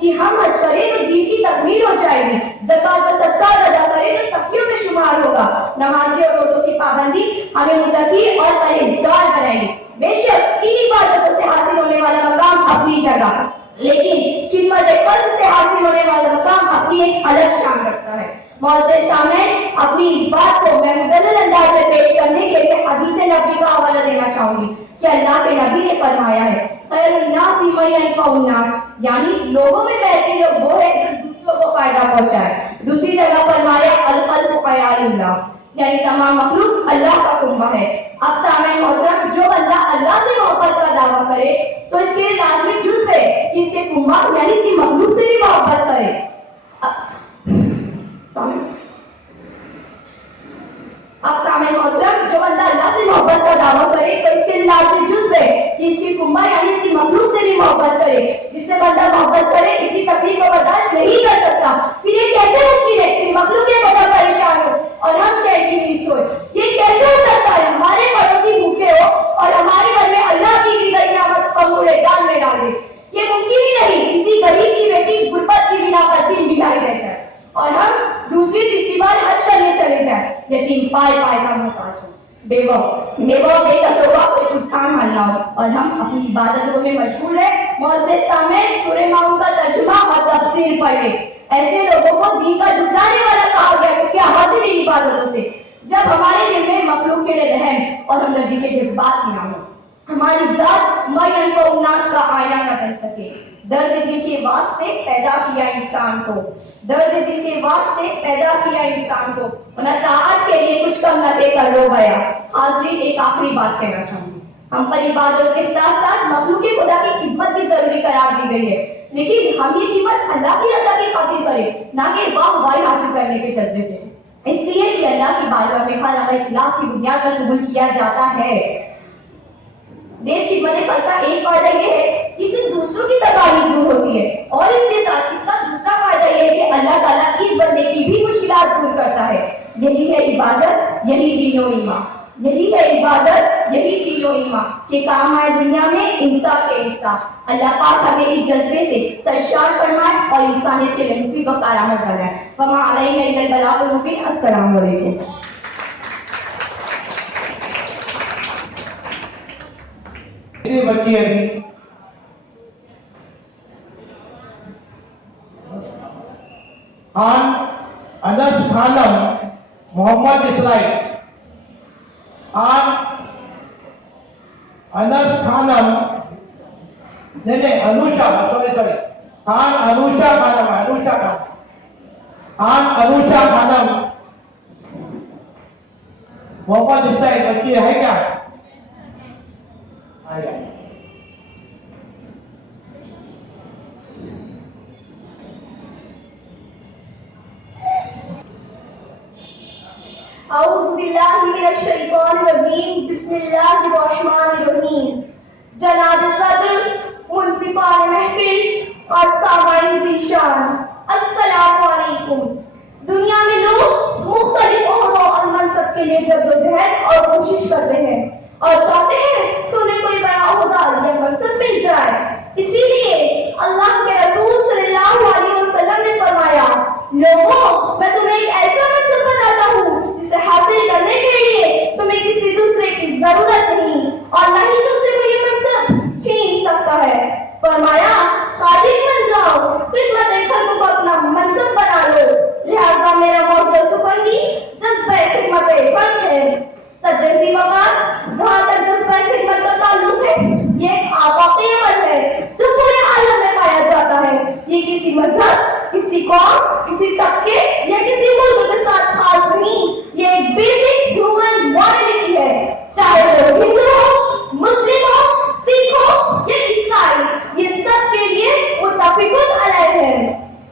کہ ہم حج کریں تو دین کی تکمیل ہو جائے گی، زکات و صدقات ادا کریں تو تقیوں میں شمار ہوگا، نمازی اور روزوں کی پابندی ہمیں متقی اور پرہیزگار بنائے گی۔ بے شک ان عبادتوں سے حاصل ہونے والا مقام اپنی جگہ، لیکن خدمت قلب سے حاصل ہونے والا مقام اپنی ایک الگ شان رکھتا ہے۔ معزز سامعین، اپنی اس بات کو میں مدلل انداز میں پیش کرنے کے لیے حدیث نبی کا حوالہ دینا چاہوں گی کہ اللہ کے نبی نے فرمایا ہے خیر الناس من ينفع الناس، یعنی لوگوں میں بہترین لوگ وہ ہے جو دوسروں کو فائدہ پہنچائے۔ دوسری جگہ فرمایا الخلق عیال اللہ، یعنی تمام مخلوق اللہ کا کنبہ ہے۔ اب سامعین محترم، جو بندہ اللہ سے محبت کا دعویٰ کرے تو اس کے لازمی جز ہے کہ اس کے کنبہ یعنی اس کی مخلوق سے بھی محبت کرے۔ اب سامعین محترم، جو بندہ اللہ سے محبت کا دعویٰ کرے تو اس کے لازمی جز ہے کہ اس کی کنبہ یعنی اس کی مخلوق سے بھی محبت کرے۔ جس سے بندہ محبت کرے اس کی تکلیف کو برداشت نہیں کر سکتا، پھر یہ کیسے ممکن ہے کہ مخلوق کے بغیر پریشان ہو اور ہم چین کی نیند سوئے؟ یہ کیسے ہو سکتا ہے ہمارے پڑوسی بھوکے ہو اور ہمارے گھر میں اللہ کی دی گئی نعمت کو کوڑےدان میں ڈالے؟ یہ ممکن ہی نہیں۔ کسی غریب کی بیٹی غربت کی بنا پر دن بگائی رہ جائے اور ہم دوسری تیسری بار حج کرنے چلے جائیں، یتیم پائے پائے کا محتاج ہو، بیوہ بے قصورہ کوئی پشتان حل نہ ہو اور ہم اپنی عبادتوں میں مشغول ہیں۔ معزز سامعین، سورہ مائون کا ترجمہ اور تفسیر پڑھیں۔ ایسے لوگوں کو دین کا جھٹلانے والا کہا گیا کہ کیا حاصل ہے عبادتوں سے؟ جب ہمارے دل میں مخلوق کے لیے رحم اور ہمدردی کے جذبات ہی نہ ہوں، ہماری ذات معین کو الناس کا آئینہ نہ بن سکے۔ درد دل کے واسطے پیدا کیا انسان کو، درد دل کے واسطے پیدا کیا انسان کو، نتائج کے لیے کچھ کم نہ دے کر رو گیا۔ حاضرین، ایک آخری بات کہنا چاہوں گی، ہم پر عبادت کے ساتھ ساتھ مخلوق خدا کی خدمت بھی ضروری قرار دی گئی ہے، لیکن ہم یہ خدمت اللہ کی رضا کی خاطر کریں، نہ کہ واہ واہ حاصل کرنے کے جذبے سے۔ اس لیے کہ اللہ کی بارگاہ میں ہر عمل اخلاص کی بنیاد پر قبول کیا جاتا ہے۔ دیش خدمت خلق کا ایک فائدہ یہ ہے کہ اس سے دوسروں کی تکالیف دور ہوتی ہے اور اس کے ساتھ اس کا دوسرا فائدہ یہ ہے کہ اللہ تعالیٰ اس بندے کی بھی مشکلات دور کرتا ہے۔ یہی ہے عبادت، یہی دین و ایمان، یہی ہے عبادت، یہی دین و ایمان کہ کام آئے دنیا میں انصاف کے انصاف۔ اللہ پاک ہمیں اس جذبے سے سرشار فرمائے اور انسانیت کے لیے مفید و کارآمد بنائے۔ وما علینا الا البلاغ المبین۔ السلام علیکم۔ بچی ابھی خان انس خانم محمد اسرائیل، خان انس خانم نہیں انوشا، سوری خان انوشا خانم، خان انوشا خانم محمد اسرائیل بچی ہے کیا؟ اعوذ باللہ من الشیطان الرجیم، بسم اللہ الرحمن الرحیم۔ جناب صدر، منصفان محفل اور سامعین ذیشان، السلام علیکم۔ دنیا میں لوگ مختلف عہدوں اور منصب کے لیے جدوجہد اور کوشش کرتے ہیں اور چاہتے ہیں کہ انہیں کوئی بڑا عہدہ یا منصب مل جائے۔ اسی لیے اللہ کے رسول صلی اللہ علیہ وسلم نے فرمایا، لوگوں میں تمہیں ایک ایسا منصب بتاتا ہوں جسے حاصل کرنے کے لیے تمہیں کسی دوسرے کی ضرورت نہیں اور نہ ہی تم سے کوئی منصب چھین سکتا ہے۔ فرمایا، خادم بن جاؤ، خدمت خلق کو اپنا منصب بنا لو۔ لہذا میرا معزز سخنی جذبہ خدمت خلق ہے۔ سجدی وقت جہاں تک جذبہ خدمت کا تعلق ہے، یہ ایک آفاقی عمل ہے جو پورے عالم میں پایا جاتا ہے۔ یہ کسی مذہب، کسی قوم، کسی طبقے یا کسی ملک کے ساتھ خاص نہیں، یہ ایک بیسک ہیومن ماڈلٹی ہے، چاہے وہ ہندو ہو، مسلم ہو، سکھ ہو یا عیسائی، یہ سب کے لیے متفق علیہ ہے۔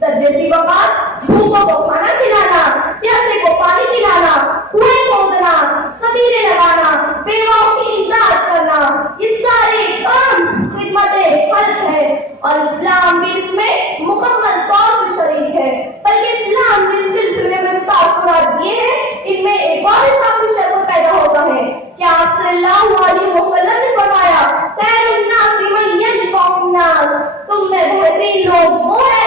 سجدی وقت بھوکوں کو کھانا کھلانا، پیاسے کو پانی پلانا، کنویں کھودنا، سبیلے لگانا، بیواؤں کی امداد کرنا، یہ سارے کام خدمت خلق ہے اور اسلام بھی اس میں مکمل طور سے شریک ہے۔ بلکہ اسلام بھی اس سلسلے میں تاثرات دیے ہیں۔ ان میں ایک اور اضافی شرط پیدا ہوتا ہے کہ آپ صلی اللہ علیہ وسلم نے فرمایا، خیر الناس من ينفع الناس، تم میں بہترین لوگ وہ ہیں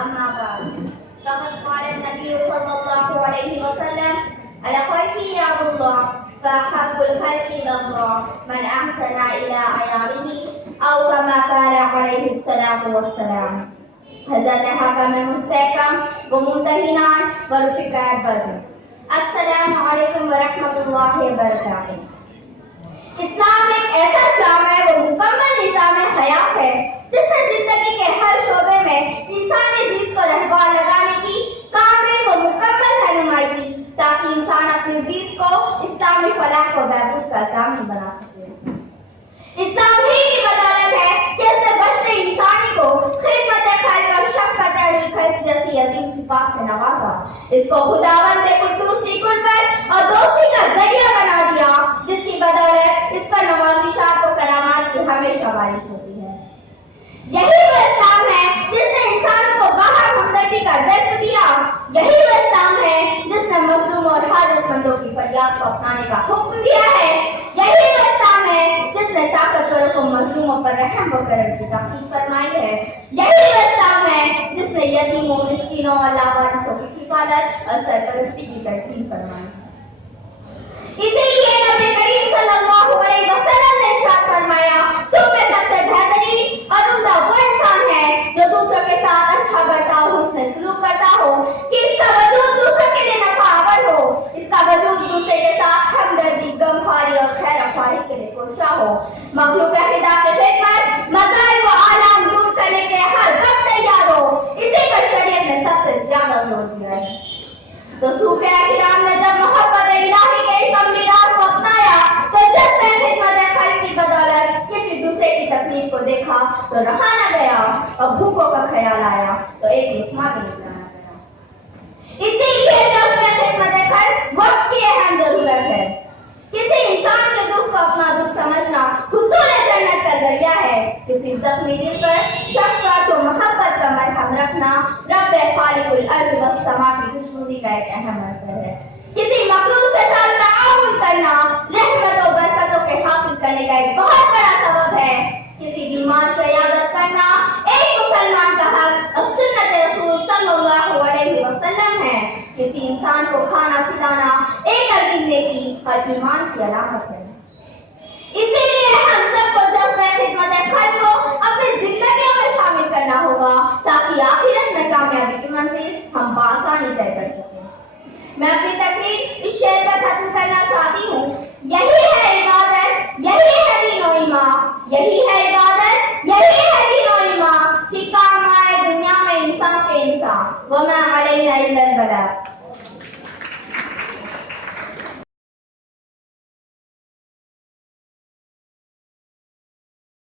أما بعد فقد قال النبي صلى الله عليه وسلم الخلق عياذ الله فأحب الخلق إلى الله من أحسن إلى عياله أو كما قال عليه الصلاة والسلام. حضرت حکم مستحکم و ممتحنان و رفقاء بدر، السلام علیکم ورحمۃ اللہ وبرکاتہ۔ اسلام ایک ایسا جامع و مکمل نظام حیات ہے جس نے زندگی کے ہر شعبے میں انسانی زیست کو رہبر لگانے کی کامل و مکمل رہنمائی کی تاکہ انسان اپنی زیست کو اسلامی فلاح و بہبود کا ضامن بنا سکے۔ اسلام ہی کی بدولت ہے کہ اس نے بشر انسانی کو خدمت خلق اور شفقت خلق جیسی عظیم صفات سے نوازا، اس کو خداوند سے قدوسی قربت اور دوستی کا ذریعہ بنا دیا جس کی بدولت اس پر نوازشات و کرامات کی ہمیشہ بارش ہوتی ہے۔ یہی وہ اسلام ہے جس نے انسان کو باہر ہمدردی کا درس دیا، یہی وہ اسلام ہے جس نے مظلوم اور حاجت مندوں کی فریاد کو اپنانے کا حکم دیا ہے، یہی وہ اسلام ہے جس نے طاقتوروں کو مظلوموں پر رحم و کرم کی تاکید فرمائی ہے، یہی وہ اسلام ہے جس نے یتیموں مسکینوں اور لاوارثوں کی حفاظت اور سرپرستی کی ترتیب فرمائی۔ اسی لیے نبی کریم صلی اللہ علیہ وسلم نے ارشاد فرمایا تم میں سب سے بہترین اور عمدہ وہ انسان ہے جو دوسروں کے ساتھ اچھا برتاؤ حسن سلوک کرتا ہو کہ اس کا وجود دوسروں کے لیے نفع آور ہو، اس کا وجود دوسرے کے ساتھ ہمدردی غمخواری اور خیر خواہی کے لیے کوشاں ہو، مخلوق خدا کی خدمت مظاہر و آلام دور کرنے کے ہر وقت تیار ہو۔ اسی پر شریعت نے سب سے زیادہ زور دیا ہے۔ تو صوفیاء کرام نے جب محبت الہی کے اس میراث کو اپنایا تو جب میں خدمت خلق کی بدولت کسی دوسرے کی تکلیف کو دیکھا تو رہا نہ گیا اور بھوکوں کا خیال آیا تو ایک لقمہ بھی نکلانا پڑا۔ اسی لیے جب میں خدمت خلق وقت کی اہم ضرورت ہے۔ کسی انسان کے دکھ کو اپنا دکھ سمجھنا حصول جنت کا ذریعہ ہے، کسی زخمی دل پر شفقت و محبت کا مرہم رکھنا رب خالق الارض والسماء کی خوشنودی کا ایک اہم اثر ہے، کسی مخلوق کے ساتھ تعاون کرنا رحمت و برکتوں کے حاصل کرنے کا ایک بہت بڑا سبب ہے، کسی بیمار کی عیادت کرنا ایک مسلمان کا حق اور سنت رسول صلی اللہ علیہ وسلم ہے، کسی انسان کو کھانا کھلانا ایک عظیم نیکی اور ایمان کی علامت ہے۔ اسی لیے ہم سب کو جذبہ خدمت خلق کو اپنی زندگیوں میں شامل کرنا ہوگا تاکہ آخرت میں کامیابی کی منزل ہم بآسانی طے کر سکیں۔ میں اپنی تقریر اس شعر پر ختم کرنا چاہتی ہوں، یہی ہے عبادت، یہی ہے دین و ایمان، یہی ہے عبادت، یہی ہے دین و ایمان کہ کام آئے دنیا میں انسان کے انسان، وما علینا الا البلاغ۔